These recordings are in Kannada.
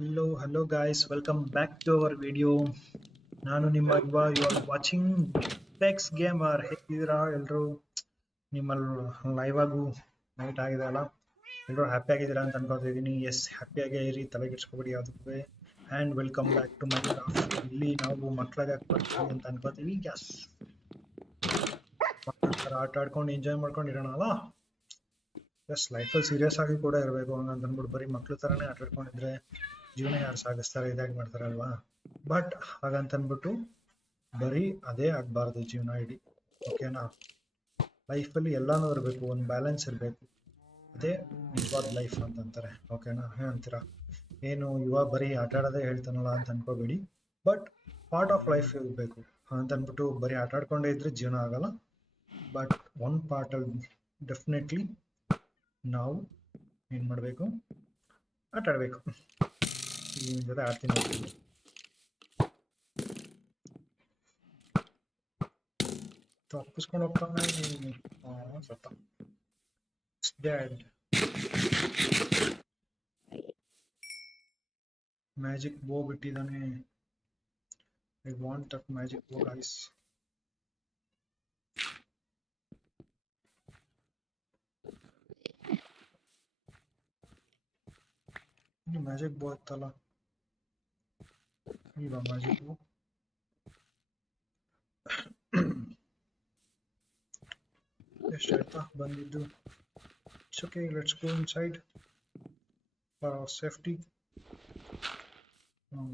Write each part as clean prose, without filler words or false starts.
Hello guys, welcome back to our video. ನಾನು ನಿಮ್ಮ ಯುವ you are watching pex gamer. ಹೇಗಿದ್ದೀರಾ ಎಲ್ಲರೂ? ನಿಮ್ಮಲ್ಲಿ ಲೈವ್ ಆಗು ನೈಟ್ ಆಗಿದೆ ಅಲ್ಲ, ಎಲ್ಲರೂ ಹ್ಯಾಪಿ ಆಗಿದ್ದೀರಾ ಅಂತ ಅನ್ಕೋತಿದ್ದೀನಿ. ಎಸ್, ಹ್ಯಾಪಿಯಾಗೇ ಇರಿ, ತಲೆ ಕೆಡಿಸ್ಕೊಬೇಡಿ ಯಾವುದಕ್ಕೂ. And welcome back to my craft. ಇಲ್ಲಿ ನಾವು ಮಕ್ಕಳಾಗ ಬರ್ತೀವಿ ಅಂತ ಅನ್ಕೋತೀವಿ. ಎಸ್, ಮಕ್ಕಳ ಥರ ಆಟ ಆಡ್ಕೊಂಡು ಎಂಜಾಯ್ ಮಾಡ್ಕೊಂಡು ಇರೋಣ ಅಲ್ಲ. ಎಸ್, ಲೈಫಲ್ಲಿ ಸೀರಿಯಸ್ ಆಗಿ ಕೂಡ ಇರಬೇಕು. ಹಂಗಂತ ಅಂದ್ಬಿಟ್ಟು ಬರೀ ಮಕ್ಳ ಥರನೇ ಆಟ ಆಡ್ಕೊಂಡಿದ್ರೆ ಜೀವನ ಯಾರು ಸಾಗಿಸ್ತಾರೆ, ಇದಾಗಿ ಮಾಡ್ತಾರಲ್ವಾ. ಬಟ್ ಹಾಗಂತ ಅಂದ್ಬಿಟ್ಟು ಬರೀ ಅದೇ ಆಗಬಾರ್ದು ಜೀವನ ಇಡೀ. ಓಕೆನಾ? ಲೈಫಲ್ಲಿ ಎಲ್ಲಾನು ಇರಬೇಕು, ಒಂದು ಬ್ಯಾಲೆನ್ಸ್ ಇರಬೇಕು. ಅದೇ ನಿಜವಾದ ಲೈಫ್ ಅಂತಂತಾರೆ. ಓಕೆನಾ? ಅಂತೀರಾ ಏನು ಯುವ ಬರೀ ಆಟ ಆಡೋದೇ ಹೇಳ್ತಾನಲ್ಲ ಅಂತ ಅನ್ಕೋಬೇಡಿ. ಬಟ್ ಪಾರ್ಟ್ ಆಫ್ ಲೈಫ್ ಇರಬೇಕು ಅಂತ ಅಂದ್ಬಿಟ್ಟು ಬರೀ ಆಟ ಆಡ್ಕೊಂಡೇ ಇದ್ರೆ ಜೀವನ ಆಗಲ್ಲ. ಬಟ್ ಒಂದು ಪಾರ್ಟಲ್ಲಿ ಡೆಫಿನೆಟ್ಲಿ ನಾವು ಏನು ಮಾಡಬೇಕು? ಆಟ ಆಡಬೇಕು. ನಿಮ್ಮ ಜೊತೆ ಆಡ್ತೀನಿ. ತಪ್ಪಿಸ್ಕೊಂಡು ಹೋಗ್ತಾನೆ ಸತ್ತ. ಮ್ಯಾಜಿಕ್ ಬೋ ಬಿಟ್ಟಿದ್ದಾನೆ. ಐ ವಾಂಟ್ ದಟ್ ಮ್ಯಾಜಿಕ್ ಬೋ ಗೈಸ್. ಮ್ಯಾಜಿಕ್ ಬೋ ಇತ್ತಲ್ಲ, ಈಗ ಮ್ಯಾಜಿಕ್ ಬೋ ಎಷ್ಟಾಯ್ತಾ ಬಂದಿದ್ದು? It's okay, let's go inside for our safety.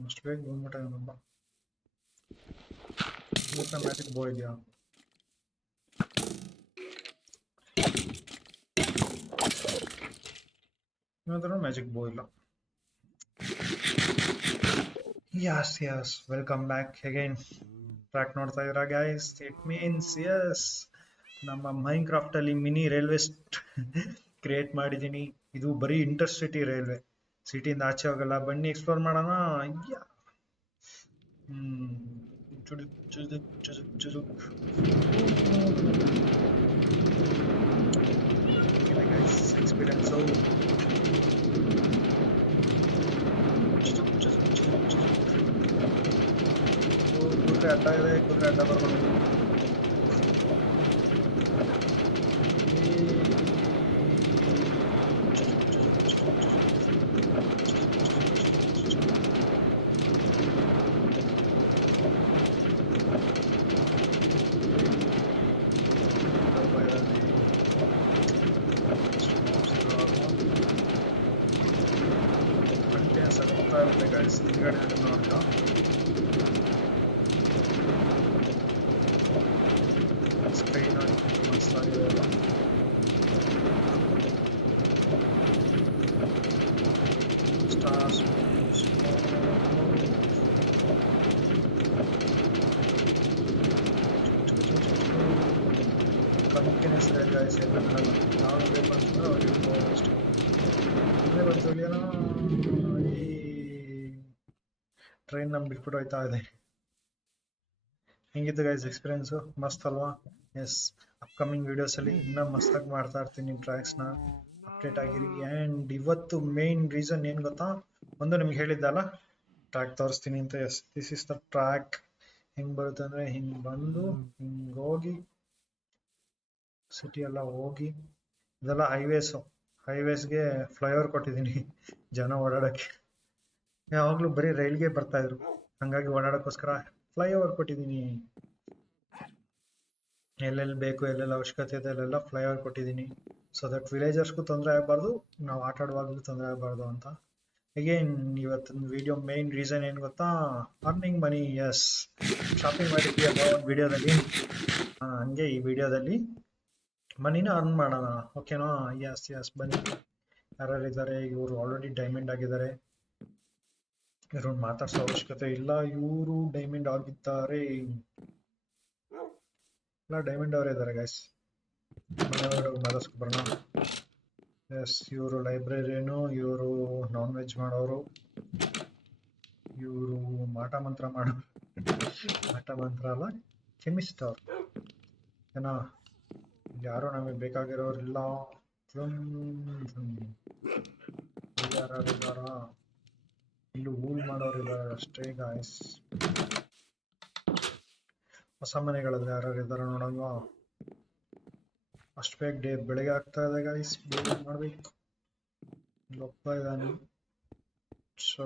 ಅಷ್ಟು ಬೇಗ ಬಂದ್ಬಿಟ್ಟೆ ನಮ್ಮ ಮ್ಯಾಜಿಕ್ ಬೋ ಇದೆಯಾ? ಇನ್ನೊಂದು ಮ್ಯಾಜಿಕ್ ಬೋ ಇಲ್ಲ. Yes, welcome back again. Track ನೋಡ್ತಾ ಇದ್ದೀರಾ ಗೈಸ್? ಇಟ್ ಮೀನ್ಸ್ ಯಸ್, ನಮ್ಮ ಮೈನ್ಕ್ರಾಫ್ಟ್ ಅಲ್ಲಿ ಮಿನಿ ರೈಲ್ವೆ ಕ್ರಿಯೇಟ್ ಮಾಡಿದ್ದೀನಿ. ಇದು ಬರೀ ಇಂಟರ್ಸಿಟಿ ರೈಲ್ವೆ, ಸಿಟಿಯಿಂದ ಆಚೆ ಹೋಗಲ್ಲ. ಬನ್ನಿ ಎಕ್ಸ್ಪ್ಲೋರ್ ಮಾಡೋಣ. ಎಕ್ಸ್ಪೀರಿಯನ್ಸ್ ಕುದುರೆ ಅಡ್ಡ ಇದೆ, ಕುದುರೆ ಅಡ್ಡ ಬರ್ಬೋದು. ಹಿಂದ್ಗಡೆ ನೋಡ್ತಾ ಸ್ಕ್ರೀನ್ ಮಸ್ತಾಗಿದೆಯಲ್ಲ. ಸ್ಟಾರ್ಸ್ ಕಂಟಿನ್ಯೂಸ್ ರೈಲ್ ಗೈಸ್, ಎಲ್ಲ ಬಿಡಲ್ಲ. ನಾವು ಬೇಕು ಅಂತಂದ್ರೆ ಅವ್ರಿಗೆ ಹೋಗೋದಷ್ಟು. ಅಲ್ಲೇ ಬಂತು ಏನೋ, ಈ ಟ್ರೈನ್ ನಮ್ಗೆ ಬಿಟ್ಬಿಟ್ಟು ಹೋಯ್ತಾ ಇದೆ. ಹೆಂಗಿತ್ತು ಗೈಸ್ ಎಕ್ಸ್ಪೀರಿಯನ್ಸು? ಮಸ್ತ್ ಅಲ್ವಾ? ಎಸ್, ಅಪ್ಕಮಿಂಗ್ ವಿಡಿಯೋಸಲ್ಲಿ ಇನ್ನೂ ಮಸ್ತಾಗಿ ಮಾಡ್ತಾ ಇರ್ತೀನಿ ಟ್ರ್ಯಾಕ್ಸ್ನ. ಅಪ್ಡೇಟ್ ಆಗಿರಿ. ಆ್ಯಂಡ್ ಇವತ್ತು ಮೇನ್ ರೀಸನ್ ಏನು ಗೊತ್ತಾ? ಒಂದು ನಿಮ್ಗೆ ಹೇಳಿದ್ದಲ್ಲ, ಟ್ರ್ಯಾಕ್ ತೋರಿಸ್ತೀನಿ ಅಂತ. Yes, this is the track. ಹೆಂಗೆ ಬರುತ್ತೆ ಅಂದರೆ, ಹಿಂಗೆ ಬಂದು ಹಿಂಗೆ ಹೋಗಿ ಸಿಟಿ ಎಲ್ಲ ಹೋಗಿ, ಇದೆಲ್ಲ ಹೈವೇಸ್ಗೆ ಫ್ಲೈಓವರ್ ಕೊಟ್ಟಿದ್ದೀನಿ ಜನ ಓಡಾಡೋಕ್ಕೆ. ಯಾವಾಗಲೂ ಬರೀ ರೈಲ್ಗೆ ಬರ್ತಾ ಇದ್ರು, ಹಂಗಾಗಿ ಓಡಾಡೋಕ್ಕೋಸ್ಕರ ಫ್ಲೈಓವರ್ ಕೊಟ್ಟಿದ್ದೀನಿ. ಎಲ್ಲೆಲ್ಲಿ ಬೇಕು, ಎಲ್ಲೆಲ್ಲ ಅವಶ್ಯಕತೆ ಇದೆ ಅಲ್ಲೆಲ್ಲ ಫ್ಲೈಓವರ್ ಕೊಟ್ಟಿದ್ದೀನಿ. ಸೊ ದಟ್ ವಿಲೇಜರ್ಸ್ಗೂ ತೊಂದರೆ ಆಗಬಾರ್ದು, ನಾವು ಆಟ ಆಡುವಾಗಲೂ ತೊಂದರೆ ಆಗಬಾರ್ದು ಅಂತ. ಅಗೇನ್ ಇವತ್ತಿನ ವಿಡಿಯೋ ಮೇನ್ ರೀಸನ್ ಏನು ಗೊತ್ತಾ? Earning money. ಎಸ್, ಶಾಪಿಂಗ್ ಮಾಡಿದ್ವಿ ಅಲ್ವಾ ಒಂದು ವಿಡಿಯೋದಲ್ಲಿ, ಹಂಗೆ ಈ ವಿಡಿಯೋದಲ್ಲಿ ಮನಿನ ಅರ್ನ್ ಮಾಡೋಣ. ಓಕೆನಾ? ಎಸ್, ಬನ್ನಿ. ಯಾರ್ಯಾರಿದ್ದಾರೆ? ಇವರು ಆಲ್ರೆಡಿ ಡೈಮಂಡ್ ಆಗಿದ್ದಾರೆ, ಇವ್ರು ಮಾತಾಡ್ಸೋ ಅವಶ್ಯಕತೆ ಇಲ್ಲ. ಇವರು ಡೈಮಂಡ್ ಆಗಿದ್ದಾರೆ, ಎಲ್ಲ ಡೈಮಂಡ್ ಅವರೇ ಇದ್ದಾರೆ ಗೈಸ್. ಮನೆಯವರು ಮಾತಾಡ್ಸ್ಕೊಬರೋಣ. ಎಸ್, ಇವರು ಲೈಬ್ರರಿಯನು, ಇವರು ನಾನ್ ವೆಜ್ ಮಾಡೋರು, ಇವರು ಮಾಟ ಮಂತ್ರ ಮಾಡೋರು. ಮಾಟ ಮಂತ್ರ ಅಲ್ಲ, ಕೆಮಿಸ್ಟ್ ಅವ್ರು. ಏನಾ, ಯಾರು ನಮಗೆ ಬೇಕಾಗಿರೋರಿಲ್ಲ. ಯಾರಿದ್ದಾರಾ? ಇಲ್ಲಿ ವೂಲ್ ಮಾಡೋರು ಇದ್ದಾರೆ ಅಷ್ಟೇ ಗಾಯ್ಸ್. ಹೊಸ ಮನೆಗಳಲ್ಲಿ ಯಾರು ಇದ್ದಾರೆ ನೋಡಲ್ವಾ. ಅಷ್ಟು ಬೇಗ ಬೆಳಗ್ಗೆ ಆಗ್ತಾ ಇದೆ ಗಾಯ್ಸ್, ಬೇಗ ಮಾಡ್ಬೇಕು. ಇಲ್ಲೊಬ್ಬ ಇದ್ದಾನೆ,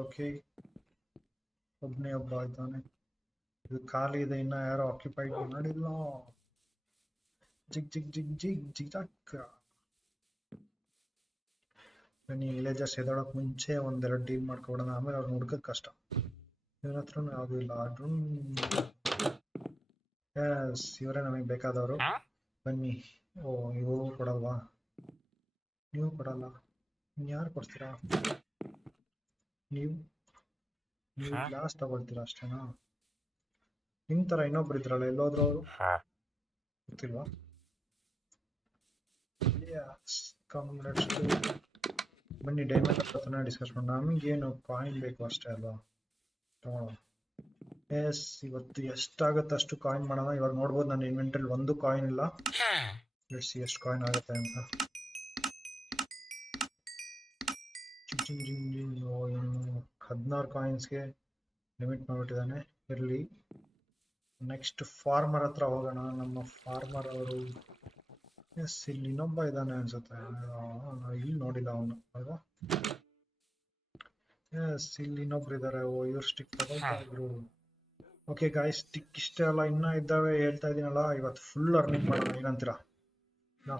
ಓಕೆ, ಒಬ್ಬನೇ ಒಬ್ಬ ಇದ್ದಾನೆ. ಇದು ಖಾಲಿ ಇದೆ, ಇನ್ನ ಯಾರು ಆಕ್ಯುಪೈಡ್ ಮಾಡಿಲ್ಲ. ಜಿಗ್ ಜಿಗ್ ಜಿಗ್ ಜಿಗ್ ಜಿಗ್. ಬನ್ನಿ ವಿಲೇಜರ್ಸ್ ಎದೊಳಕ್ ಮುಂಚೆ ಒಂದೆರಡು ಡೀಲ್ ಮಾಡ್ಕೊಬಿಡೋಣ, ಆಮೇಲೆ ಅವ್ರನ್ನ ಹುಡ್ಕಕ್ ಕಷ್ಟ. ಇವ್ರ ಹತ್ರನೂ ಯಾವುದು ಇಲ್ಲ. ಎಸ್, ಇವರೇ ನಮಗೆ ಬೇಕಾದವರು. ಬನ್ನಿ. ಓ, ಇವರು ಕೊಡಲ್ವಾ? ನೀವು ಕೊಡಲ್ಲ, ಇನ್ಯಾರು ಕೊಡ್ತೀರಾ? ನೀವು ಗ್ಲಾಸ್ ತಗೊಳ್ತೀರಾ ಅಷ್ಟೇನಾ? ನಿಮ್ ತರ ಇನ್ನೊಬ್ರು ಇದ್ರಲ್ಲ, ಎಲ್ಲೋದ್ರು ಅವರು? ಗೊತ್ತಿಲ್ವಾ? ಬನ್ನಿ ಡೈಮಂಡ್ ಹತ್ರನೇ ಡಿಸ್ಕಸ್ ಮಾಡೋಣ. ನಮಗೇನು ಕಾಯಿನ್ ಬೇಕು ಅಷ್ಟೇ ಅಲ್ವಾ, ತಗೊಳ್ಳೋಣ. ಎಸ್, ಇವತ್ತು ಎಷ್ಟಾಗುತ್ತೆ ಅಷ್ಟು ಕಾಯಿನ್ ಮಾಡೋಣ. ಇವಾಗ ನೋಡ್ಬೋದು ನನ್ನ ಇನ್ವೆಂಟರಿ ಒಂದು ಕಾಯಿನ್ ಇಲ್ಲ. ಎಸ್, ಎಷ್ಟು ಕಾಯಿನ್ ಆಗುತ್ತೆ ಅಂತ. 16 ಕಾಯಿನ್ಸ್ಗೆ ಲಿಮಿಟ್ ಮಾಡಿಬಿಟ್ಟಿದ್ದಾನೆ. ಇರಲಿ, ನೆಕ್ಸ್ಟ್ ಫಾರ್ಮರ್ ಹತ್ರ ಹೋಗೋಣ. ನಮ್ಮ ಫಾರ್ಮರ್ ಅವರು, ಎಸ್, ಇಲ್ಲಿ ಇನ್ನೊಬ್ಬ ಇದ್ದಾನೆ ಅನ್ಸುತ್ತೆ. ಇಲ್ಲಿ ನೋಡಿಲ್ಲ ಅವನು ಅಲ್ವಾ? ಎಸ್, ಇಲ್ಲಿ ಇನ್ನೊಬ್ರು ಇದ್ದಾರೆ. ಓ, ಇವ್ರು ಸ್ಟಿಕ್ ತಗೊಳ್ತಾ ಇದ್ರು. ಓಕೆ ಗಾಯ್ಸ್, ಸ್ಟಿಕ್ ಇಷ್ಟೇ ಅಲ್ಲ, ಇನ್ನ ಇದ್ದಾವೆ. ಹೇಳ್ತಾ ಇದೀನಲ್ಲ, ಇವತ್ತು ಫುಲ್ ಅರ್ನಿಂಗ್ ಮಾಡೋಣ. ಏನಂತೀರಾ?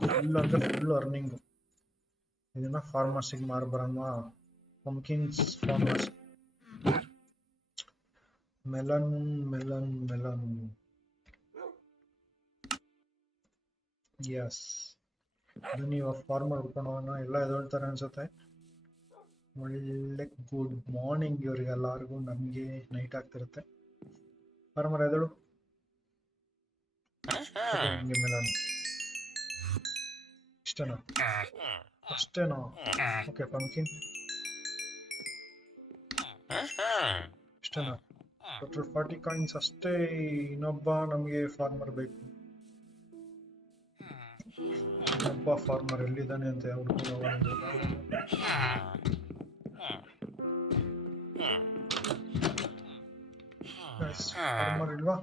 ಫುಲ್ ಅಂದ್ರೆ ಫುಲ್ ಅರ್ನಿಂಗ್. ಇದನ್ನ ಫಾರ್ಮರ್ಸಿಗೆ ಮಾರ್ಬರಮ್ಮ. Pumpkins farmers. Melon melon melon. Yes, ಬನ್ನಿ ಇವಾಗ ಫಾರ್ಮರ್ ಹುಡ್ಕೊಂಡು ಹೋಗೋಣ. ಎಲ್ಲ ಎದೊಳ್ತಾರೆ ಅನ್ಸುತ್ತೆ. ಒಳ್ಳೆ ಗುಡ್ ಮಾರ್ನಿಂಗ್ ಇವ್ರಿಗೆಲ್ಲರಿಗೂ. ನಮಗೆ ನೈಟ್ ಆಗ್ತಿರುತ್ತೆ. ಫಾರ್ಮರ್ ಎದಳು. ಮೆಲನ್ ಇಷ್ಟೇನಾ? ಅಷ್ಟೇನಾ? ಓಕೆ, ಪಂಕಿನ್ ಇಷ್ಟೇನಾ? ಟೋಟಲ್ 40 ಕಾಯಿನ್ಸ್ ಅಷ್ಟೇ. ಇನ್ನೊಬ್ಬ ನಮಗೆ ಫಾರ್ಮರ್ ಬೇಕು. ಇನ್ನೊಬ್ಬ ಫಾರ್ಮರ್ ಎಲ್ಲಿದ್ದಾನೆ ಅಂತ ಹುಡ್ಕೊಂಡು ಹೋಗೋಣ. ಫಾರ್ಮರ್ ಇಲ್ವಾ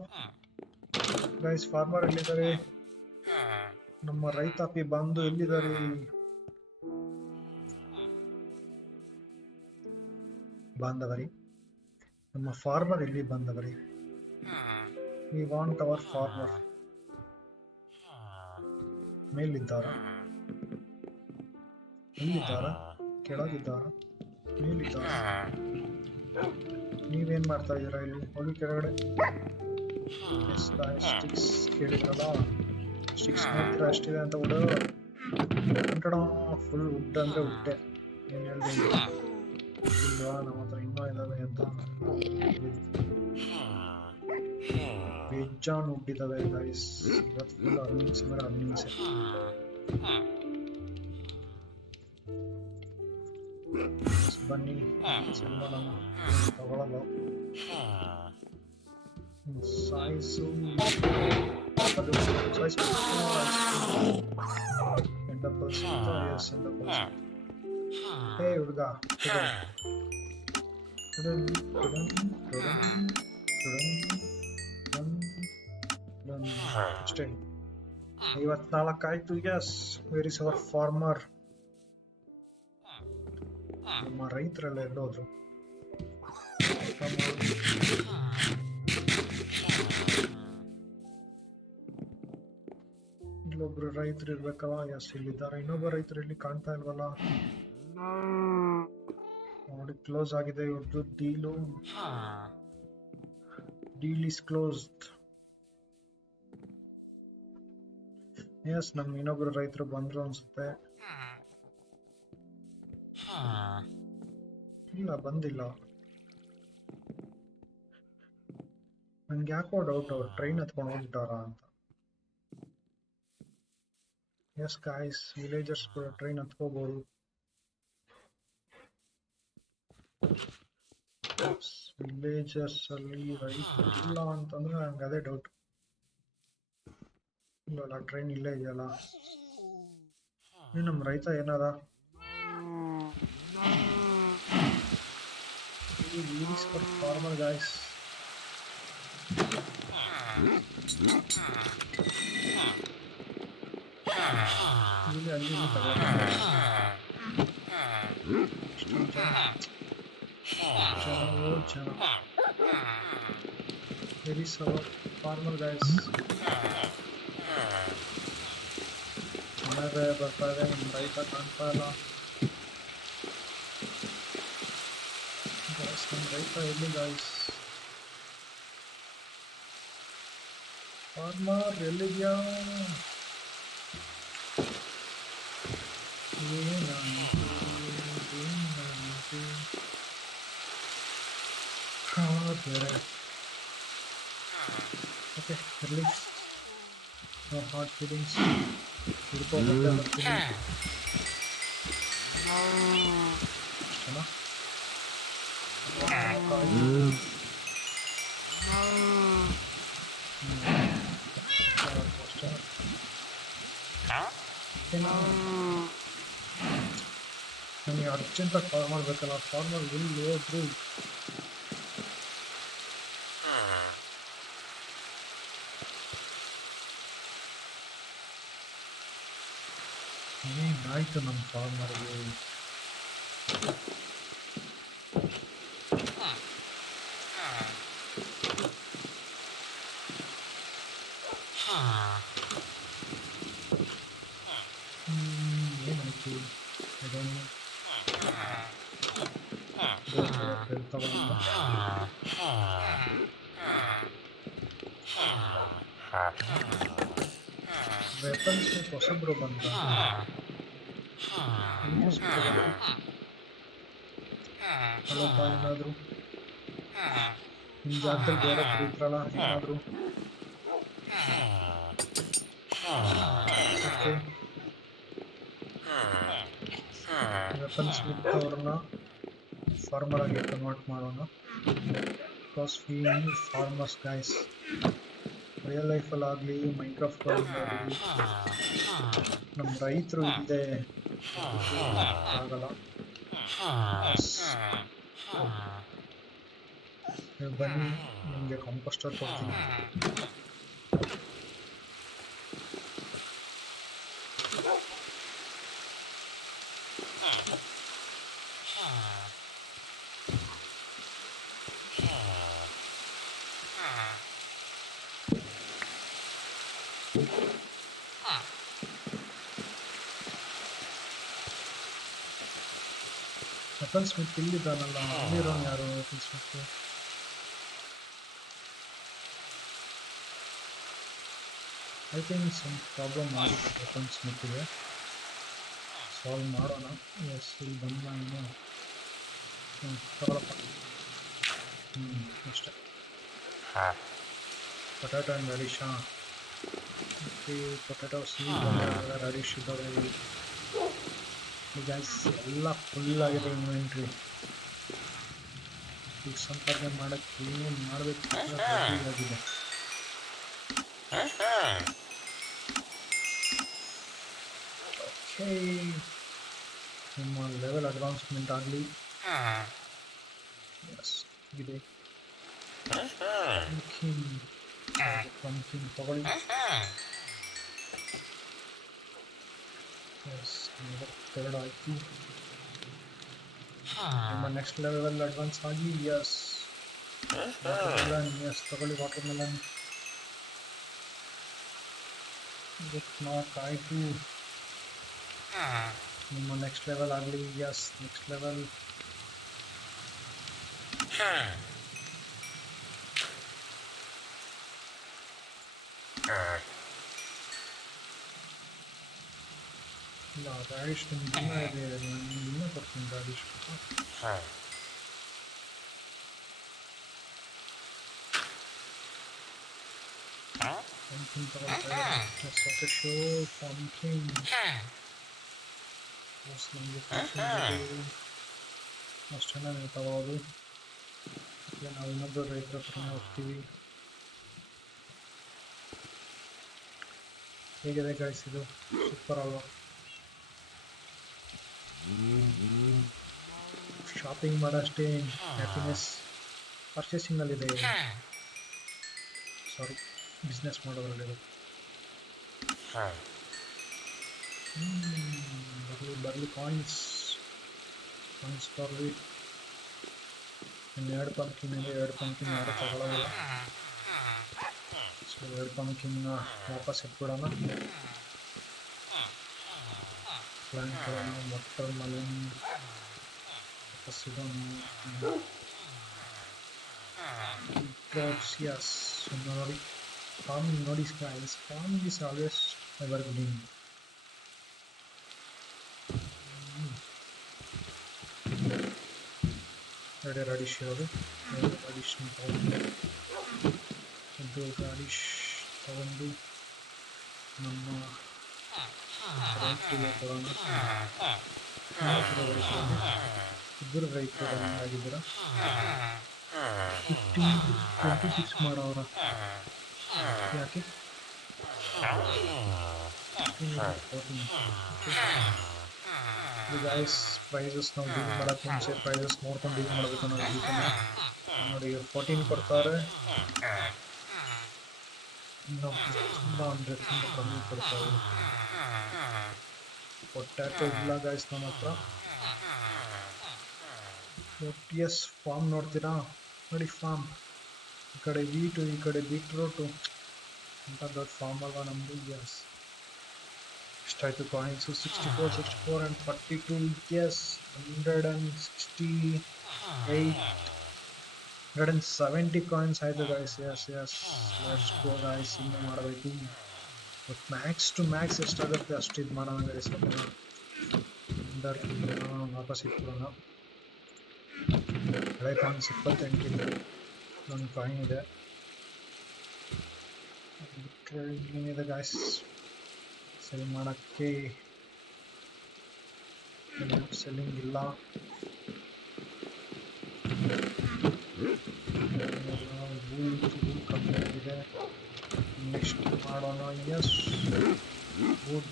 ಗೈಸ್? ಫಾರ್ಮರ್ ಎಲ್ಲಿದ್ದಾರೆ? ನಮ್ಮ ರೈತಾಪಿ ಬಂದು ಎಲ್ಲಿದ್ದಾರೆ? ಬಾಂಧವರಿ, ನಮ್ಮ ಫಾರ್ಮರ್ ಎಲ್ಲಿ ಬಾಂಧವರಿ? We want our farmer. ಮೇಲಿದ್ದಾರ? ಎಲ್ಲಿದ್ದಾರ? ಕೆಳಗಿದ್ದಾರ? ಮೇಲಿದ್ದಾರ? ನೀವೇನ್ ಮಾಡ್ತಾ ಇದ್ದೀರಾ ಇಲ್ಲಿ? ಹೋಗಿ ಕೆಳಗಡೆ. ಸ್ಟಿಕ್ಸ್ ಕೇಳಿದ್ರಲ್ಲ, ಸ್ಟಿಕ್ಸ್ ಮಾತ್ರ ಅಷ್ಟಿದೆ ಅಂತ ಬಿಡೋ. ಫುಲ್ ವುಡ್ ಅಂದ್ರೆ ಉಡ್ಡೆ. ಏನ್ ಹೇಳ್ದೆ ಇಲ್ವಾ? ನಮ್ಮ ಹತ್ರ ಇನ್ನೂ ಇದಾವೆ ಅಂತ. ಬೇಜಾನ್ ಉಡ್ಡಿದಾವೆ ಗೈಸ್. ಇವತ್ತು ಫುಲ್ ಅರ್ನಿಂಗ್ಸ್ ಅಂದ್ರೆ ಅರ್ನಿಂಗ್ಸ್. ಬನ್ನಿ ಸೆಲ್ ಮಾಡೋಣ. ತಗೊಳ್ಳಲ್ಲ ಸಾಯಿಸು. ಅದು ಸಾಯಿಸು. ಎಂಡಪಲ್ಸ್. ಎಸ್, ಎಂಡಪಲ್ಸ್. ಹೇ ಹುಡುಗ, ಅಷ್ಟೇ. 54 ಆಯ್ತು. Yes, where is our farmer? ನಮ್ಮ ರೈತರೆಲ್ಲ ಎಲ್ಲೋದ್ರು? ಇಲ್ಲೊಬ್ರು ರೈತರು ಇರ್ಬೇಕಲ್ಲ. ಎಸ್, ಇಲ್ಲಿದ್ದಾರೆ. ಇನ್ನೊಬ್ಬ ರೈತರು ಇಲ್ಲಿ ಕಾಣ್ತಾ ಇಲ್ವಲ್ಲ? ನೋಡಿ, ಕ್ಲೋಸ್ ಆಗಿದೆ ಇವ್ರದ್ದು deal. Deal is closed. Yes, ನಮ್ ಇನ್ನೊಬ್ರು ರೈತರು ಬಂದ್ರು ಅನ್ಸುತ್ತೆ. ಇಲ್ಲ, ಬಂದಿಲ್ಲ. ನನ್ಗೆ ಯಾಕೋ ಡೌಟ್, ಅವ್ರು ಟ್ರೈನ್ ಹತ್ಕೊಂಡು ಹೋಗ್ಬಿಟ್ಟಾರ ಅಂತ. ಎಸ್ ಗಾಯ್ಸ್, ವಿಲೇಜರ್ಸ್ ಕೂಡ ಟ್ರೈನ್ ಹತ್ಕೋಬಹುದು. ವಿಲೇಜರ್ಸ್ ಅಲ್ಲಿ ರೈತರು ಇಲ್ಲ ಅಂತಂದ್ರೆ ನಂಗೆ ಅದೇ ಡೌಟ್. ಇಲ್ಲ, ಟ್ರೈನ್ ಇಲ್ಲೇ ಇದೆಯಲ್ಲ. ನಮ್ಮ ರೈತ ಏನಾದ? wheels for farmer guys. ಇಲ್ಲಿ ಅಲ್ಲಿ ಇಲ್ಲಿ ತಗೊಳ್ಳೋಣ. ಇಷ್ಟೊಂದು ಜನ Where is our farmer guys? ಮನೆಗೆ ಬರ್ತಾ ಇದೆ, ನಮ್ಮ ರೈತ ಕಾಣ್ತಾ ಇಲ್ಲ. Guys, ನಮ್ಮ ರೈತ ಎಲ್ಲಿ ಗಾಯ್ಸ್? ಫಾರ್ಮರ್ ಎಲ್ಲಿದ್ಯಾ? ಬೇರೆ okay release no heart feelings ಹಿಡ್ಕೊಂಡ್ಬಿಟ್ಟೆ ಬರ್ತೀನಿ ಅಷ್ಟೇನಾ ನನಗೆ ಅರ್ಜೆಂಟಾಗಿ ಕಾಲ್ ಮಾಡಬೇಕಲ್ಲ ಫಾರ್ಮರ್ ಎಲ್ಲಿ ಹೋದ್ರು ಏನಾಯ್ತು ನಮ್ಮ ಫಾರ್ಮರ್ಗೆ ಏನಾಯ್ತು ಅದನ್ನು ವೆಪನ್ಸ್ ಹೊಸಬ್ರು ಬಂದ ಅಲ್ಲಪ್ಪ ಏನಾದ್ರು ನಿಮ್ಮ ಜಾಗದಲ್ಲಿ ಬೇರೆ ಕುಡಿತ್ರಲ್ಲ ಏನಾದ್ರು ಓಕೆ ವೆಪನ್ಸ್ ವಿತ್ ಅವ್ರನ್ನ ಫಾರ್ಮರ್ ಆಗಿ ಕನ್ವರ್ಟ್ ಮಾಡೋಣ because we need farmers guys real ಲೈಫಲ್ಲಾಗಲಿ ಮೈನ್ಕ್ರಾಫ್ಟ್ ಆಗಲಿ ನಮ್ಮ ರೈತರು ಇಲ್ಲದೆ ಆಗಲ್ಲ ನೀವು ಬನ್ನಿ ನಿಮಗೆ ಕಾಂಪೋಸ್ಟರ್ ಕೊಡ್ತೀನಿ ವೆಪನ್ ಸ್ಮಿತ್ ಇಲ್ಲಿದ್ದಾನಲ್ಲ ಅಲ್ಲಿರೋನು ಯಾರು weapon smith I think some problem ಆಗಿದೆ ವೆಪನ್ ಸ್ಮಿತ್ಗೆ ಸಾಲ್ವ್ ಮಾಡೋಣ ಎಸ್ ಇಲ್ಲಿ ಬಂದ ಇನ್ನು ತಗೊಳಪ್ಪ ಅಷ್ಟೇ ಪೊಟ್ಯಾಟೊ ಆ್ಯಂಡ್ ರೆಡಿಶಾ ಪೊಟ್ಯಾಟೊ ಸೀಡ್ ರೆಡಿಶ್ ಇದ್ದಾವೆ ಗ್ಯಾಸ್ ಎಲ್ಲ ಫುಲ್ ಆಗಿದೆ ಇನ್ವೆಂಟ್ರಿ ಈಗ ಸಂಪಾದನೆ ಮಾಡೋಕ್ಕೆ ಏನೇನು ಮಾಡಬೇಕು ಆಗಿದೆ ಓಕೆ ನಿಮ್ಮ ಲೆವೆಲ್ ಅಡ್ವಾನ್ಸ್ಮೆಂಟ್ ಆಗಲಿ ಎಸ್ ಇದೆ ಪಂಕಿನ್ ತಗೊಳ್ಳಿ ಎಸ್ 42 ಆಯಿತು ನಿಮ್ಮ ನೆಕ್ಸ್ಟ್ ಲೆವೆಲ್ ಅಡ್ವಾನ್ಸ್ ಆಗಿ ಎಸ್ ವಾಟರ್ಮೆಲನ್ ಎಸ್ ತಗೊಳ್ಳಿ ವಾಟರ್ಮೆಲನ್ 4 ಆಯಿತು ನಿಮ್ಮ ನೆಕ್ಸ್ಟ್ ಲೆವೆಲ್ ಆಗಲಿ ಎಸ್ ನೆಕ್ಸ್ಟ್ ಲೆವೆಲ್ ಇಲ್ಲ ರಾಡಿಶ್ ನಿಮ್ಗೆ ಇನ್ನೂ ಇದೆ ನಾನು ಇನ್ನೂ ಕೊಡ್ತೀನಿ ರಾಡಿಶ್ ಪಂಕಿನ್ ತಗೊಳ್ತಾ ಇದ್ದಾರೆ ಶೋ ಪಂಕಿನ್ ಎಸ್ ನಮಗೆ ಪಂಕಿನ್ ಅಷ್ಟೆಲ್ಲ ನೀವು ತಗೋಬೋದು ಈಗ ನಾವು ಇನ್ನೊಬ್ಬರು ರೈತರ ಹತ್ರನೇ ಹೋಗ್ತೀವಿ ಹೇಗಿದೆ ಗಾಯ್ಸ್ ಇದು ಸೂಪರ್ ಅಲ್ವಾ ಶಾಪಿಂಗ್ ಮಾಡೋಷ್ಟೇ ಹ್ಯಾಪಿನೆಸ್ ಪರ್ಚೇಸಿಂಗಲ್ಲಿದೆ, ಸಾರಿ ಬಿಸ್ನೆಸ್ ಮಾಡೋದ್ರಲ್ಲಿದೆ. ಬರಲಿ ಕಾಯಿನ್ಸ್ ಬರಲಿ. ಇನ್ನೆರಡು ಪಂಕಿನ್ ಇದೆ, 2 ಪಂಕಿನ್ ಯಾರು ತಗೊಳ್ಳೋದಿಲ್ಲ. ಸೊ 2 ಪಂಕಿನ್ ವಾಪಸ್ ಇಟ್ಬಿಡೋಣ. ಪ್ಲಾಂಟ್ ವಾಟರ್ ಮಲನ್ ವಾಪಸ್ ಇಡೋಣ. ಕ್ರಾಪ್ಸ್ ಯಸ್ ನೋಡಿ, ಫಾರ್ಮಿಂಗ್ ನೋಡಿ guys, farming is always ever green. Radish ಇರೋದು, ರಾಡಿಶ್ನ ತಗೊಂಡು ರಾಡಿಶ್ ತಗೊಂಡು ನಮ್ಮ ರೈತರಿಗೆ ಕೊಡೋಣ. ಇಬ್ಬರು ರೈತರು ಆಗಿದ್ದೀರ, 26 ಮಾಡೋರ ಯಾಕೆ? ಗೈಸ್ ಪ್ರೈಸಸ್ ನಾವು ಡೀಲ್ ಮಾಡೋಕ್ಕೆ ಮುಂಚೆ ಪ್ರೈಸಸ್ ನೋಡ್ಕೊಂಡು ಡೀಲ್ ಮಾಡಬೇಕು ನಾವು. ನೋಡಿ 14 ಕೊಡ್ತಾರೆ, ಇನ್ನೂ ತುಂಬ ಅಂದರೆ ತುಂಬ ಕಮ್ಮಿ ಕೊಡ್ತಾರೆ. ಪೊಟ್ಯಾಟೊ ಇಲ್ಲ ಗೈಸ್ ನಮ್ಮ ಹತ್ರ. ಎಸ್ ಫಾರ್ಮ್ ನೋಡ್ತೀರಾ ನೋಡಿ, ಫಾರ್ಮ್ ಈ ಕಡೆ ವೀಟು ಈ ಕಡೆ ಬೀಟ್ರೂಟು ಅಂತ ದೊಡ್ಡ ಫಾರ್ಮ್ ಅಲ್ವಾ ನಮ್ಮದು. ಎಸ್ ಎಷ್ಟಾಯಿತು ಕಾಯಿನ್ಸು? 64 64 ಆ್ಯಂಡ್ 42. ಎಸ್ 168 170 ಕಾಯಿನ್ಸ್ ಆಯಿತು guys. Yes let's go guys, ಇನ್ನೂ ಮಾಡಬೇಕು. ಬಟ್ ಮ್ಯಾಕ್ಸ್ ಟು ಮ್ಯಾಕ್ಸ್ ಎಷ್ಟಾಗುತ್ತೆ ಅಷ್ಟು ಇದು ಮಾಡೋಣ ಗೈಸ್. ವಾಪಸ್ ಇಟ್ಬಿಡೋಣ. ಹಳೆ ಕಾಯಿನ್ಸ್ 28 ಇದೆ, ಒಂದು ಕಾಯಿನ್ ಇದೆ. ಏನಿದೆ ಗಾಯ್ಸ್ ಸೆಲ್ ಮಾಡೋಕ್ಕೆ? ಸೆಲ್ಲಿಂಗ್ ಇಲ್ಲ. ಕಮ್ಮಿ ಆಗಿದೆ, ನೆಕ್ಸ್ಟ್ ಮಾಡೋಣ. ಎಸ್ ವುಡ್,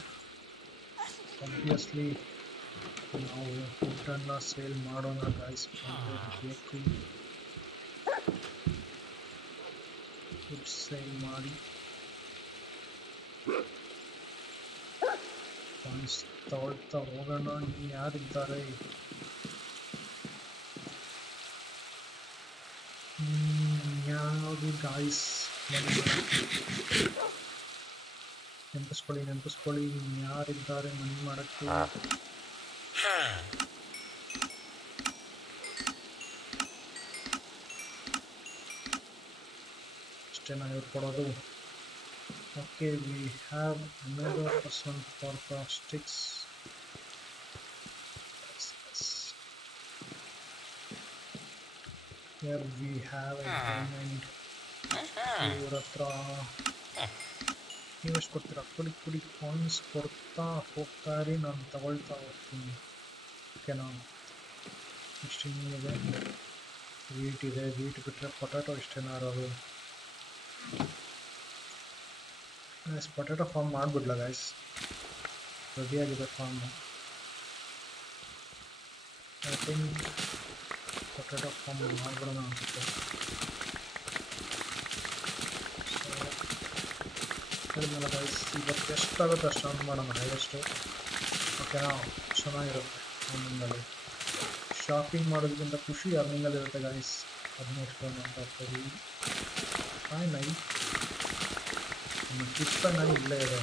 ಆಬ್ವಿಯಸ್ಲಿ ನಾವು ವುಡ್ಡನ್ನು ಸೇಲ್ ಮಾಡೋಣ ಗಾಯ್ಸ್. ಬೇಕು ವುಡ್ ಸೇಲ್ ಮಾಡಿ ಕಾಯಿನ್ಸ್ ತಗೊಳ್ತಾ ಹೋಗೋಣ. ಯಾರಿದ್ದಾರೆ? ಯಾವುದು ಗಾಯ್ಸ್? ನೆನಪಿಸ್ಕೊಳ್ಳಿ ಯಾರಿದ್ದಾರೆ ಮನಿ ಮಾಡೋಕ್ಕೆ? ಅಷ್ಟೇ ನಾವು ಕೊಡೋದು. Okay, we have another person for the sticks. Yes. Here we have a diamond. ಇವ್ರ ಹತ್ರ ನೀವೆಷ್ಟು ಕೊಡ್ತೀರಾ? ಕುಡಿ ಕಾಯಿನ್ಸ್ ಕೊಡ್ತಾ ಹೋಗ್ತಾರಿ, ನಾನು ತಗೊಳ್ತಾ ಹೋಗ್ತೀನಿ. ಓಕೆನಾ? ಇಷ್ಟು ಇನ್ನಿದೆ, ವೀಟ್ ಇದೆ. ವೀಟ್ ಬಿಟ್ಟರೆ ಪೊಟ್ಯಾಟೊ ಇಷ್ಟೇನಾ ಇರೋದು? ಗೈಸ್ ಪೊಟ್ಯಾಟೊ ಫಾರ್ಮ್ ಮಾಡಿಬಿಡ್ಲ ಗೈಸ್? ರೆಡಿಯಾಗಿದೆ farm. I think potato farm ಮಾಡಿಬಿಡೋಣ ಅನ್ಸುತ್ತೆ. ಹೇಳಿದ್ನಲ್ಲ ಗೈಸ್, ಇವತ್ತು ಎಷ್ಟಾಗುತ್ತೆ ಅಷ್ಟು ಅರ್ನ್ ಮಾಡೋಣ ಹೈಯೆಸ್ಟು. ಓಕೆನಾ? ಚೆನ್ನಾಗಿರುತ್ತೆ ಅರ್ನಿಂಗಲ್ಲಿ. ಶಾಪಿಂಗ್ ಮಾಡೋದಕ್ಕಿಂತ ಖುಷಿ ಅರ್ನಿಂಗಲ್ಲಿ ಇರುತ್ತೆ ಗೈಸ್. ಅದನ್ನ ಎಕ್ಸ್ಪ್ಲೇನ್ ಮಾಡ್ತಾ ಇರ್ತೀವಿ. ಹಾಯ್ ನೈ, ಕಿಚ್ಚನ್ ಇಲ್ಲೇ ಇದೆ.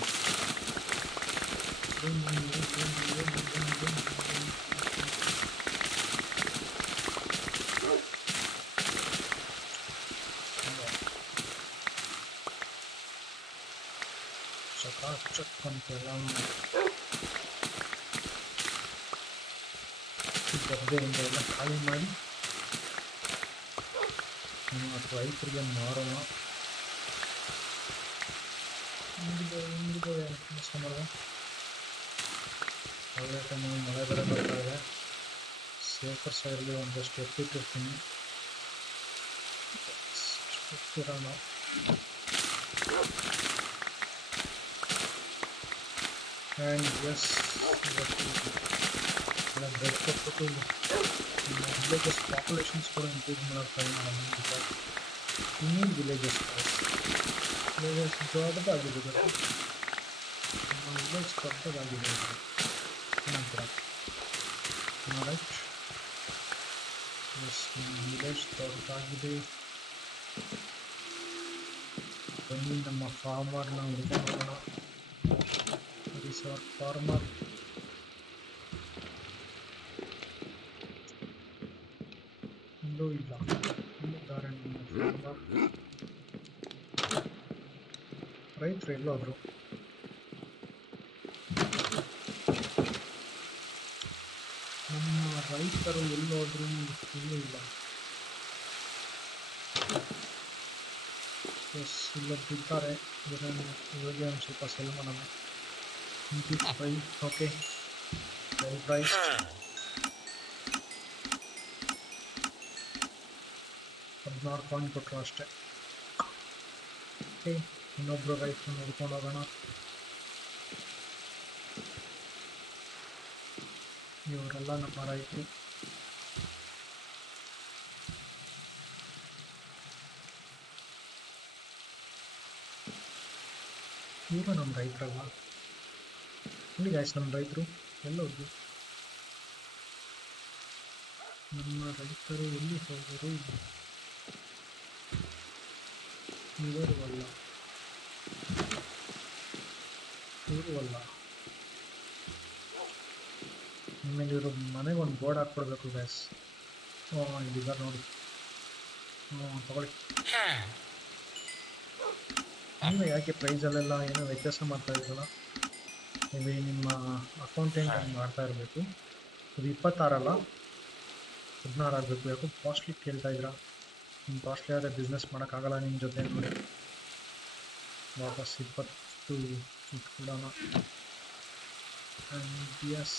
ಚಕ್ ಅಂತೆಲ್ಲ ಗದ್ದೆಯಿಂದ ಎಲ್ಲ ಖಾಲಿ ಮಾಡಿ ರೈತರಿಗೆ ಮಾರೋಣ. ಹಿಂಗಿದೆ ಸಮ್ಮರ್ಗೆ ಒಳ್ಳೆ ಟೈಮಲ್ಲಿ ಮಳೆ ಬೇರೆ ಬರ್ತಾ ಇದೆ. ಸೇಫರ್ ಸೈಡಲ್ಲಿ ಒಂದಷ್ಟು ಎತ್ತಿಟ್ಟಿರ್ತೀನಿ. ಎತ್ತಿರೋಣ. ಆ್ಯಂಡ್ ಎಸ್ ಇವತ್ತು ಬ್ರೆಡ್ ಕೊಟ್ಬಿಟ್ಟು ನಮ್ಮ ವಿಲೇಜಸ್ ಪಾಪ್ಯುಲೇಷನ್ಸ್ ಕೂಡ ಇಂಕ್ರೀಸ್ ಮಾಡೋಕ್ಕೆ ಟ್ರೈ ಮಾಡೋಣ. Because we need villages guys. Villages ದೊಡ್ಡದಾಗಿದೆ ನಮ್ಮ ವಿಲೇಜ್ ದೊಡ್ಡದಾಗಿದೆ ನಂತರ ರೈಟ್. ಎಸ್ ನಮ್ಮ ವಿಲೇಜ್ ದೊಡ್ಡದಾಗಿದೆ. ಬನ್ನಿ ನಮ್ಮ ಫಾರ್ಮರ್ನ ಹುಡ್ಕೊಂಡು ಹೋಗೋಣ. ಫಾರ್ಮರ್ ಎಲ್ಲೂ ಇಲ್ಲ, ಇಲ್ಲಿದ್ದಾರೆ ನಮ್ಮ ಫಾರ್ಮರ್. ರೈತರು ಎಲ್ಲೋದ್ರು? ನಮ್ಮ ರೈತರು ಎಲ್ಲೋದ್ರು? ಇಲ್ಲೂ ಇಲ್ಲ. ಎಸ್ ಇಲ್ಲೊಬ್ಬಿದ್ದಾರೆ, ಇವಾಗ ಒಂದು ಸ್ವಲ್ಪ ಸೆಲ್ ಮಾಡೋಣ. ಓಕೆ ಪ್ರೈಸ್ 16 ಕಾಯಿನ್ ಕೊಟ್ಟರು ಅಷ್ಟೇ. ಓಕೆ ಇನ್ನೊಬ್ರು ರೈತರು ನೋಡ್ಕೊಂಡು ಹೋಗೋಣ. ಇವರೆಲ್ಲ ನಮ್ಮ ರೈತರು. ಇವರು ನಮ್ಮ ರೈತರಲ್ಲ. ಇಲ್ಲಿ ಗಾಯ್ಸ್ ನಮ್ಮ ರೈತರು ಎಲ್ಲೋದ್ರು? ನಮ್ಮ ರೈತರು ಎಲ್ಲಿ ಹೋದರು? ಇವರು ಅಲ್ಲ, ಇವರು ಅಲ್ಲ. ನಿಮಗೆ ಇವರು ಮನೆಗೆ ಒಂದು ಬೋರ್ಡ್ ಹಾಕ್ಕೊಡ್ಬೇಕು ಗಾಯ್ಸ್. ಇಲ್ಲಿದ್ದಾರೆ ನೋಡಿ. ತಗೊಳ್ಳಿ. ನೀವು ಯಾಕೆ ಪ್ರೈಸಲ್ಲೆಲ್ಲ ಏನೋ ವ್ಯತ್ಯಾಸ ಮಾಡ್ತಾ ಇದ್ರಲ್ಲ? ನೀವು ನಿಮ್ಮ ಅಕೌಂಟೆಂಟ್ ಹಂಗೆ ಮಾಡ್ತಾ ಇರಬೇಕು. ಇದು 26 ಅಲ್ಲ 16 ಆಗಬೇಕು. ಯಾಕೋ ಕಾಸ್ಟ್ಲಿ ಕೇಳ್ತಾ ಇದ್ದೀರಾ? ನಿಮ್ಮ ಕಾಸ್ಟ್ಲಿ ಆದರೆ ಬಿಸ್ನೆಸ್ ಮಾಡೋಕ್ಕಾಗಲ್ಲ ನಿಮ್ಮ ಜೊತೆ ನೋಡಿ. ವಾಪಸ್ 20 ಇಟ್ಬಿಡೋಣ. ಎಸ್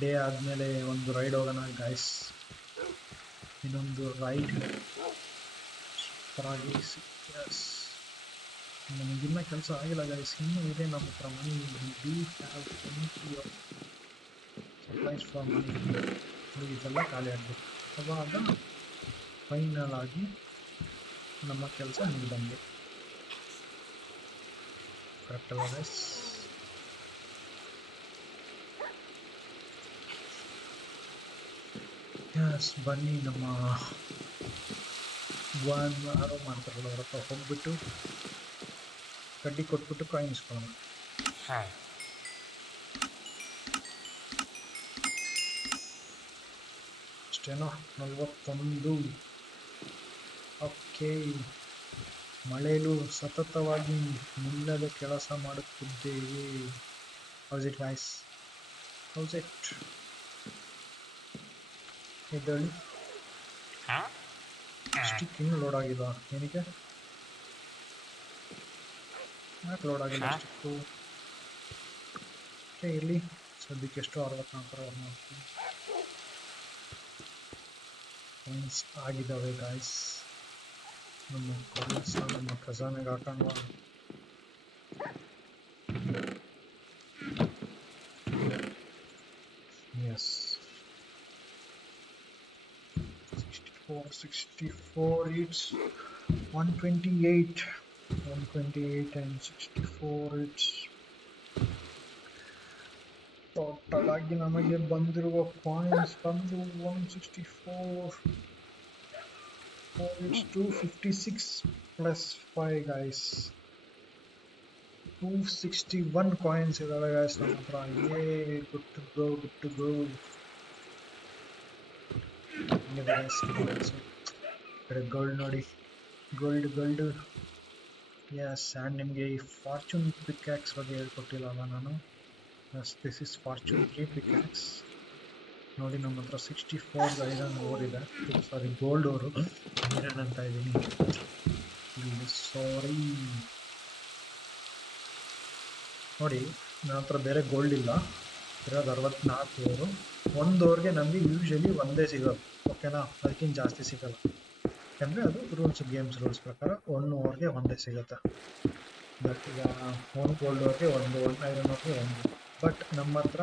ಡೇ ಆದಮೇಲೆ ಒಂದು ರೈಡ್ ಹೋಗೋಣ ಗಾಯ್ಸ್. ಇನ್ನೊಂದು ರೈಡ್ ಸೂಪರಾಗಿ. ಎಸ್ ನಮಗಿನ್ನ ಕೆಲಸ ಆಗಿಲ್ಲ ಗಾಯ್ಸ್, ಇನ್ನೂ ಇದೆ ನಮ್ಮ ಹತ್ರ ಮನಿ. ಡಿ have plenty of supplies for money. ಇದೆಲ್ಲ ಖಾಲಿ ಆಗಬೇಕು. ಅವಾಗ ಫೈನಲ್ ಆಗಿ ನಮ್ಮ ಕೆಲಸ ಮುಗಿದಂಗೆ. ಕರೆಕ್ಟ್ ಅಲ್ಲ ಗೈಸ್? ಎಸ್ ಬನ್ನಿ ನಮ್ಮ ಯಾರೋ ಮಾಡ್ತಾರಲ್ಲ ಅವ್ರ ಹತ್ರ ಹೋಗ್ಬಿಟ್ಟು ಕಡ್ಡಿ ಕೊಟ್ಬಿಟ್ಟು ಕಾಯಿನ್ ಇಸ್ಕೊಳ್ಳೋಣ. ಅಷ್ಟೇನೋ 41. ಓಕೆ ಮಳೆಯಲು ಸತತವಾಗಿ ನಿಲ್ಲದ ಕೆಲಸ ಮಾಡುತ್ತಿದ್ದೇವೆ. How's it guys? How's it? ಎದ್ದೇಳಿ. ಸ್ಟಿಕ್ ಇನ್ನೂ ಲೋಡ್ ಆಗಿಲ್ಲ. ಏನಕ್ಕೆ ಯಾಕೆ ಲೋಡ್ ಆಗಿಲ್ಲ ಸ್ಟಿಕ್ಕು? ಇರಲಿ ಸದ್ಯಕ್ಕೆ ಎಷ್ಟು 64 ಮಾಡ್ತೀವಿ. ಕಾಯಿನ್ಸ್ ಆಗಿದ್ದಾವೆ ಗಾಯ್ಸ್. ನಮ್ಮ ಕಾಯಿನ್ಸ್ ನಮ್ಮ ಖಜಾನೆಗೆ ಹಾಕೋಣ. S 64 it's 128 and 64 it's total ಆಗಿ ನಮಗೆ ಬಂದಿರುವ ಕಾಯಿನ್ಸ್ ಬಂದು 164. it's 256 plus 5 guys. 261 ಕಾಯಿನ್ಸ್ ಇದಾವೆ guys ನಮ್ಮ ಹತ್ರ. good to go. ಗೋಲ್ಡ್ ನೋಡಿ, ಗೋಲ್ಡ್. ಎಸ್ ಆ್ಯಂಡ್ ನಿಮಗೆ ಈ ಫಾರ್ಚೂನ್ ಪಿಕ್ಯಾಕ್ಸ್ ಬಗ್ಗೆ ಹೇಳ್ಕೊಟ್ಟಿಲ್ಲಲ್ಲ ನಾನು. Yes this is fortune 3 pickaxe. ನೋಡಿ ನಮ್ಮ ಹತ್ರ 64 ಐರನ್ ಓರ್ ಇದೆ. ಸಾರಿ ಗೋಲ್ಡ್ ಓರು, ಐರನ್ ಅಂತ ಇದ್ದೀನಿ. ಸಾರಿ ನೋಡಿ, ನನ್ನ ಹತ್ರ ಬೇರೆ ಗೋಲ್ಡ್ ಇಲ್ಲ, ಇರೋದು 64 ಓರು. ಒಂದು ಓರ್ಗೆ ನಮಗೆ ಯೂಶಲಿ ಒಂದೇ ಸಿಗೋದು, ಓಕೆನಾ? ಅದಕ್ಕಿಂತ ಜಾಸ್ತಿ ಸಿಗಲ್ಲ. ಯಾಕಂದರೆ ಅದು ಗೇಮ್ಸ್ ರೂಲ್ಸ್ ಪ್ರಕಾರ 1 ಓವರ್ಗೆ ಒಂದೇ ಸಿಗುತ್ತೆ. ಬಟ್ ಈಗ ಒಂದು ಗೋಲ್ಡ್ ಅವ್ರಿಗೆ ಒಂದು ಐರನ್ ಅವ್ರಿಗೆ ಒಂದು. ಬಟ್ ನಮ್ಮ ಹತ್ರ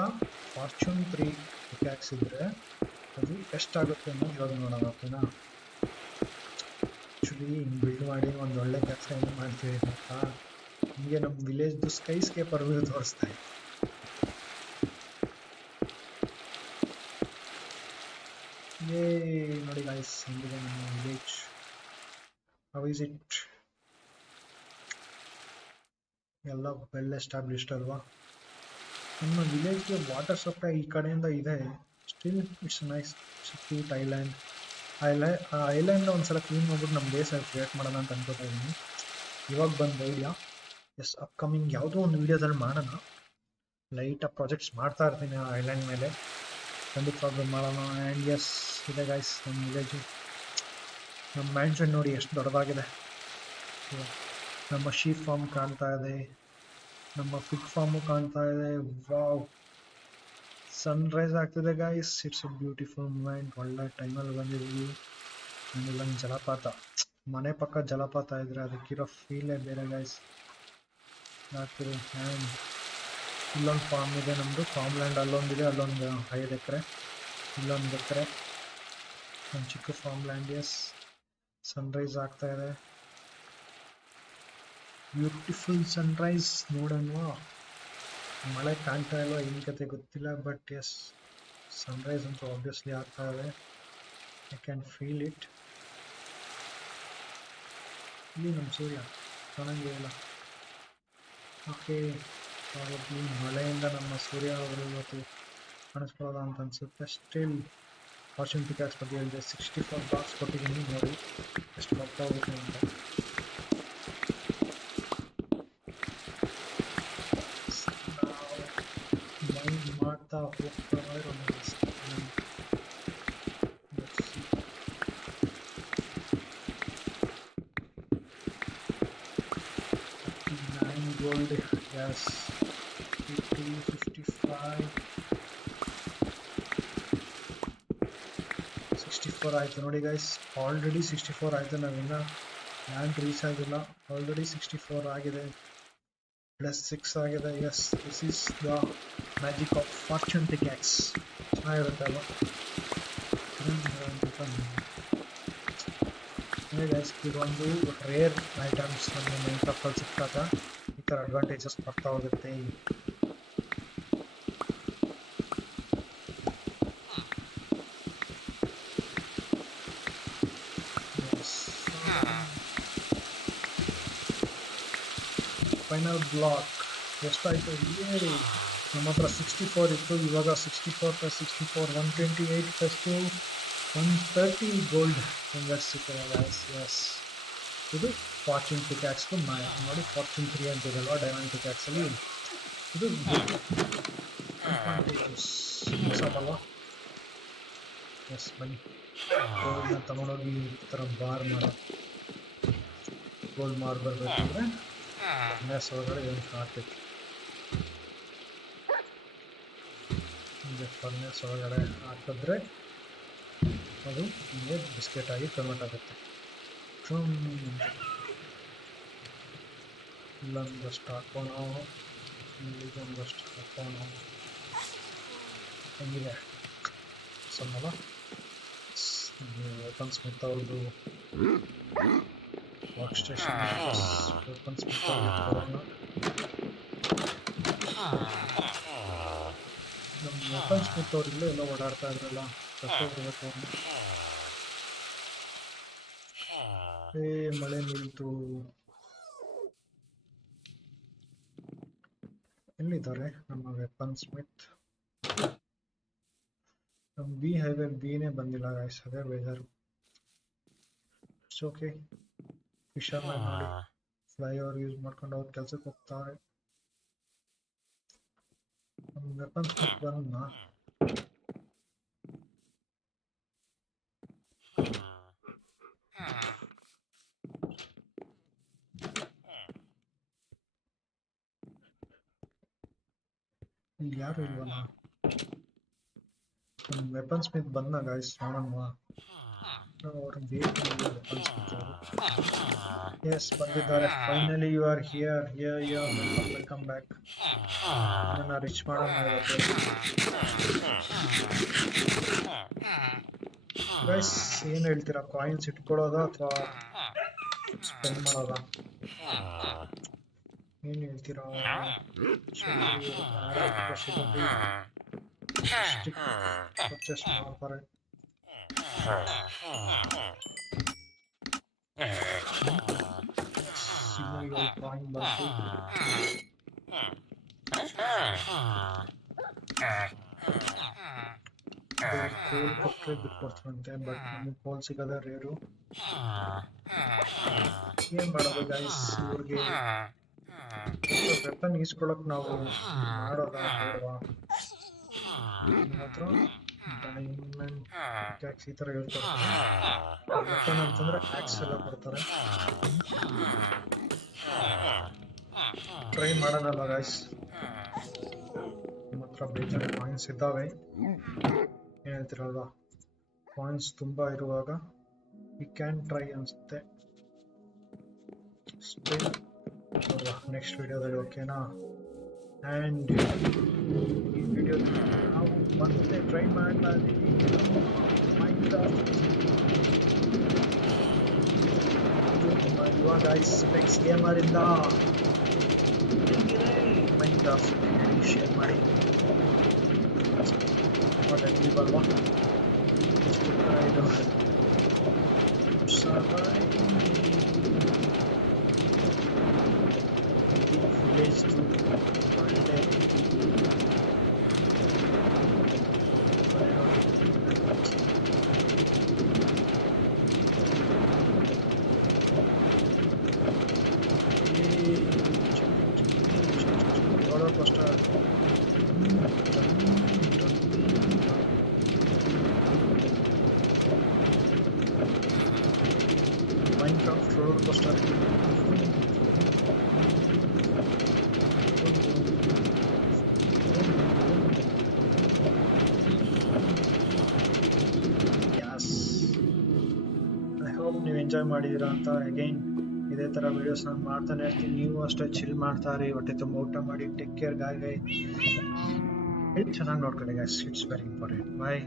ಫಾರ್ಚೂನ್ 3 ಪಿಕ್ಯಾಕ್ಸ್ ಇದ್ರೆ ಅದು ಎಷ್ಟಾಗುತ್ತೆ ಅನ್ನೋದು ಇವಾಗ ನೋಡೋಣ, ಓಕೆನಾ? ಆ್ಯಕ್ಚುಲಿ ಹಿಂಗೆ ಬಿಲ್ಡ್ ಮಾಡಿ ಒಂದು ಒಳ್ಳೆ ಕೆಲಸ ಏನು ಮಾಡ್ತೀವಿ ಗೊತ್ತಾ? ನಿಮಗೆ ನಮ್ಮ ವಿಲೇಜ್ದು ಸ್ಕೈ ಸ್ಕೇಪರ್ ವ್ಯೂ ತೋರಿಸ್ತಾ ಇತ್ತು. ಏ ನೋಡಿ ಗಾಯ್ಸ್, ಹೆಂಗಿದೆ ನಮ್ಮ ವಿಲೇಜ್. How is it? ಎಲ್ಲ ವೆಲ್ ಎಸ್ಟಾಬ್ಲಿಷ್ಡ್ ಅಲ್ವಾ? ನಮ್ಮ ವಿಲೇಜ್ಗೆ ವಾಟರ್ ಸಪ್ಲೈ ಈ ಕಡೆಯಿಂದ ಇದೆ. Still it's nice. It's cute island. ಆ ಐಲ್ಯಾಂಡ್ನ ಒಂದ್ಸಲ ಕ್ಲೀನ್ ಮಾಡ್ಬಿಟ್ಟು ನಮ್ಮ ಬೇಸ್ ಕ್ರಿಯೇಟ್ ಮಾಡೋಣ ಅಂತ ಅನ್ಕೋತಾ ಇದ್ದೀನಿ. ಇವಾಗ ಬಂದ ಐಡಿಯಾ. ಎಸ್, ಅಪ್ಕಮಿಂಗ್ ಯಾವುದೋ ಒಂದು ವಿಡಿಯೋದಲ್ಲಿ ಮಾಡೋಣ. ಲೈಟಾಗಿ ಪ್ರಾಜೆಕ್ಟ್ಸ್ ಮಾಡ್ತಾ ಇರ್ತೀನಿ ಆ ಐಲ್ಯಾಂಡ್ ಮೇಲೆ, ಖಂಡಿತವಾಗ್ಲೂ ಮಾಡೋಣ. ಆ್ಯಂಡ್ ಎಸ್, ಇದೆ ಗೈಸ್ ನಮ್ಮ ವಿಲೇಜು. ನಮ್ಮ ಮ್ಯಾನ್ಷನ್ ನೋಡಿ ಎಷ್ಟು ದೊಡ್ಡದಾಗಿದೆ. ನಮ್ಮ ಶೀಪ್ ಫಾರ್ಮ್ ಕಾಣ್ತಾ ಇದೆ, ನಮ್ಮ ಫಿಗ್ ಫಾರ್ಮು ಕಾಣ್ತಾ ಇದೆ. ವಾವ್, ಸನ್ರೈಸ್ ಆಗ್ತಿದೆ guys. It's a beautiful moment. ಒಳ್ಳೆ ಟೈಮಲ್ಲಿ ಬಂದಿದ್ದೀವಿ. ಇಲ್ಲೊಂದು ಜಲಪಾತ, ಮನೆ ಪಕ್ಕ ಜಲಪಾತ ಇದ್ರೆ ಅದಕ್ಕಿರೋ ಫೀಲೇ ಬೇರೆ ಗೈಸ್. ಆಗ್ತಿದೆ. ಆ್ಯಂಡ್ ಇಲ್ಲೊಂದು ಫಾರ್ಮ್ ಇದೆ ನಮ್ಮದು, ಫಾರ್ಮ್ ಲ್ಯಾಂಡ್ ಅಲ್ಲೊಂದಿದೆ, ಅಲ್ಲೊಂದು 5 ಎಕರೆ, ಇಲ್ಲೊಂದು ಎಕರೆ, ಒಂದು ಚಿಕ್ಕ ಫಾರ್ಮ್ ಲ್ಯಾಂಡ್. ಎಸ್, ಸನ್ರೈಸ್ ಆಗ್ತಾ ಇದೆ. ಬ್ಯೂಟಿಫುಲ್ ಸನ್ರೈಸ್ ನೋಡೋಣ. ಮಳೆ ಕಾಣ್ತಾ ಇಲ್ವಾ ಏನು ಕತೆ ಗೊತ್ತಿಲ್ಲ, ಬಟ್ ಎಸ್, ಸನ್ರೈಸ್ ಅಂತೂ ಆಬ್ವಿಯಸ್ಲಿ ಆಗ್ತಾ ಇದೆ. I can feel it. ಇಲ್ಲಿ ನಮ್ಮ ಸೂರ್ಯ ಕಾಣಂಗೇ ಇಲ್ಲ. ಓಕೆ, ಪ್ರಾಬಬ್ಲಿ ಮಳೆಯಿಂದ ನಮ್ಮ ಸೂರ್ಯ ಅವರು ಇವತ್ತು ಕಾಣಿಸ್ಕೊಳ್ಳೋದ ಅಂತ ಅನ್ಸುತ್ತೆ. ಸ್ಟಿಲ್ ಫಾರ್ಚೂನ್ ಪಿಕ್ಯಾಕ್ಸ್ ಬಗ್ಗೆ ಹೇಳಿದೆ, 64 ಬಾಕ್ಸ್ ಕೊಟ್ಟಿದ್ದೀನಿ, ನೋಡಿ ಎಷ್ಟು ಬರ್ತಾ ಹೋಗುತ್ತೆ ಅಂತ. ಮೈಂಡ್ ಮಾಡ್ತಾ ಹೋಗ್ತಾ ಇರೋಣ. 9 ಗೋಲ್ಡ್, ಎಸ್, 50, 55, 64 ಆಯಿತು ನೋಡಿ ಗೈಸ್. ಆಲ್ರೆಡಿ 64 ಆಯಿತು. ನಾವಿನ್ನ ಲ್ಯಾಂಡ್ ರೀಚ್ ಆಗಿಲ್ಲ, ಆಲ್ರೆಡಿ 64 ಆಗಿದೆ, ಪ್ಲಸ್ 6 ಆಗಿದೆ. Yes, this is the magic of fortune pickaxe. ಚೆನ್ನಾಗಿರುತ್ತೆ ಅಲ್ವಾ? ಗೈಸ್, ಇದೊಂದು ರೇರ್ ಐಟಮ್ಸ್ ನಮಗೆ ಮೈನ್ಕ್ರಾಫ್ಟಲ್ಲಿ ಸಿಕ್ಕಾಗ ಈ ಥರ ಅಡ್ವಾಂಟೇಜಸ್ ಬರ್ತಾ ಹೋಗುತ್ತೆ. ಫೈನಲ್ ಬ್ಲಾಕ್ ಎಷ್ಟಾಯಿತು? ಏರಿ, ನಮ್ಮ ಹತ್ರ 64 ಇತ್ತು, ಇವಾಗ 64 + 64 128 + 2 130 ಗೋಲ್ಡ್ ಫಿಂಗರ್ಸ್ ಸಿಕ್ಕಿದೆ ಗೈಸ್. ಎಸ್, ಇದು ಫಾರ್ಚೂನ್ ಪಿಕ್ಯಾಕ್ಸ್ದು ನೋಡಿ, ಫಾರ್ಚೂನ್ 3 ಅಂತಿದಲ್ವಾ ಡೈಮಂಡ್ ಪಿಕ್ಯಾಕ್ಸಲ್ಲಿ. ಇದು ಅಡ್ವಾಂಟೇಜಸ್ ಅಲ್ವಾ? ಎಸ್, ಬನ್ನಿ ಗೋಲ್ಡ್ನ ತಗೊಂಡೋಗಿ ಈ ಥರ ಬಾರ್ ಮಾಡೋ. ಗೋಲ್ಡ್ ಮಾರ್ ಬರಬೇಕಂದ್ರೆ ಫರ್ನೆಸ್ ಒಳಗಡೆ ಏನು ಹಾಕಬೇಕು. ಹೀಗೆ ಫರ್ನೆಸ್ ಒಳಗಡೆ ಹಾಕಿದ್ರೆ ಅದು ನಿಮಗೆ ಬಿಸ್ಕೆಟ್ ಆಗಿ ಕನ್ವರ್ಟ್ ಆಗುತ್ತೆ. ಇಲ್ಲೊಂದಷ್ಟು ಹಾಕೋಣ, ಇಲ್ಲೊಂದಷ್ಟು ಹಾಕೋಣ. ಹೆಂಗಿದೆ ಸಮ್ಮಲ್ಲ? ವೆಪನ್ ಸ್ಮಿತ್ ಅವ್ರದ್ದು ವರ್ಕ್ ಸ್ಟೇಷನ್. ವೆಪನ್ ಸ್ಮಿತ್ ಅವ್ರಿಗೆ ಕೊಡೋಣ. ನಮ್ಮ ವೆಪನ್ ಸ್ಮಿತ್ ಅವ್ರು ಇಲ್ಲೇ ಎಲ್ಲ ಓಡಾಡ್ತಾ ಇದ್ರಲ್ಲ, ಕರ್ಕೊಂಡ್ಬರ್ಬೇಕು ಅವ್ರನ್ನ. ಮಳೆ ನಿಲ್ತು. ಎಲ್ಲಿದ್ದಾರೆ ನಮ್ಮ ವೆಪನ್ ಸ್ಮಿತ್? ನಮ್ಮ ಬಿ ಹೈವೇ ಬಿನೇ ಬಂದಿಲ್ಲ ಗೈಸ್, ಅದೇ ಬೇಜಾರು. It's okay. ಫಿಶರ್ನ ನೋಡಿ ಫ್ಲೈಓವರ್ ಯೂಸ್ ಮಾಡ್ಕೊಂಡು ಅವ್ರ ಕೆಲ್ಸಕ್ಕೆ ಹೋಗ್ತಾರೆ. ನಮ್ಮ ವೆಪನ್ ಸ್ಮಿತ್ ಬರೋಣ. ಇಲ್ಲಿ ಯಾರು ಇಲ್ವಲ್ಲ. ನಮ್ಮ ವೆಪನ್ ಸ್ಮಿತ್ ಬಂದ ಗೈಸ್, ನೋಡೋಣ. ಅವ್ರ ಬೇಕು ವೆಪನ್ಸ್ ಎಸ್ ಬಂದಿದ್ದಾರೆ finally you are here welcome back ನನ್ನ ರಿಚ್ ಮಾಡೋಣ ಇವತ್ತು ಗೈಸ್ ಏನ್ ಹೇಳ್ತೀರಾ ಕಾಯಿನ್ಸ್ ಇಟ್ಕೊಳ್ಳೋದಾ ಅಥವಾ ಸ್ಪೆಂಡ್ ಮಾಡೋದಾ ಏನ್ ಹೇಳ್ತೀರಾ ಪರ್ಚೇಸ್ ಮಾಡ್ತಾರೆ ಕಾಯಿನ್ ಬಂತು ಕೋಲ್ ಕೊಟ್ಟರೆ ಬಿಟ್ಕೊಡ್ತಾರಂತೆ ಬಟ್ ನಮಗೆ ಕೋಲ್ ಸಿಗೋದೇ ರೇರು ಏನ್ ಮಾಡೋದು ಗೈಸ್ ಇವ್ರಿಗೆ ವೆಪನ್ ಈಸ್ಕೊಳಕ್ ನಾವು ಮಾಡೋದಾ ಬೇಡವಾ ಹತ್ರ ಡೈಮಂಡ್ ಟ್ಯಾಕ್ಸ್ ಈ ತರ ಹೇಳ್ಕೊಡ್ತಾರೆ ವೆಪನ್ ಅಂತಂದ್ರೆ ಟ್ಯಾಕ್ಸ್ ಎಲ್ಲ ಕೊಡ್ತಾರೆ ಟ್ರೈ ಮಾಡೋದಲ್ಲ ಗೈಸ್ ನಮ್ಮ ಹತ್ರ ಬೇಜಾರು ಕಾಯಿನ್ಸ್ ಇದ್ದಾವೆ ಏನ್ ಹೇಳ್ತೀರಲ್ವಾ ಕಾಯಿನ್ಸ್ ತುಂಬಾ ಇರುವಾಗ ವಿ ಕ್ಯಾನ್ ಟ್ರೈ ಅನ್ಸುತ್ತೆ ನೆಕ್ಸ್ಟ್ ವಿಡಿಯೋದಲ್ಲಿ ಓಕೆನಾ ಆ್ಯಂಡ್ ಈ ವಿಡಿಯೋ ನಾವು ಮತ್ತೆ ಟ್ರೈ ಮಾಡ್ತಾ ಇದ್ದೀವಿ ನಿಮ್ಮ ಯುವ ಗೈಸ್ ಸ್ಪೆಕ್ಸ್ ಗೇಮರಿಂದ ಮೈನ್ಕ್ರಾಫ್ಟ್ ಶೇರ್ ಮಾಡಿ ಬಲ್ವಾ ಇದು ವಿಲೇಜ್ ಒಳ್ಳೆ ಕಷ್ಟ Minecraft roller coaster. Yes. I hope ನೀವು ಎಂಜಾಯ್ ಮಾಡಿದ್ದೀರಾ ಅಂತ ಅಗೈನ್ ಇದೇ ತರ ವಿಡಿಯೋಸ್ ನಾನು ಮಾಡ್ತಾನೆ ಇರ್ತೀನಿ ನೀವು ಅಷ್ಟೇ ಚಿಲ್ ಮಾಡ್ತಾ ಇರಿ ಹೊಟ್ಟೆ ತುಂಬ ಊಟ ಮಾಡಿ ಟೇಕ್ ಕೇರ್ ಗಾಯ್ ಚೆನ್ನಾಗಿ ನೋಡ್ಕೊಳ್ಳಿ guys it's very important bye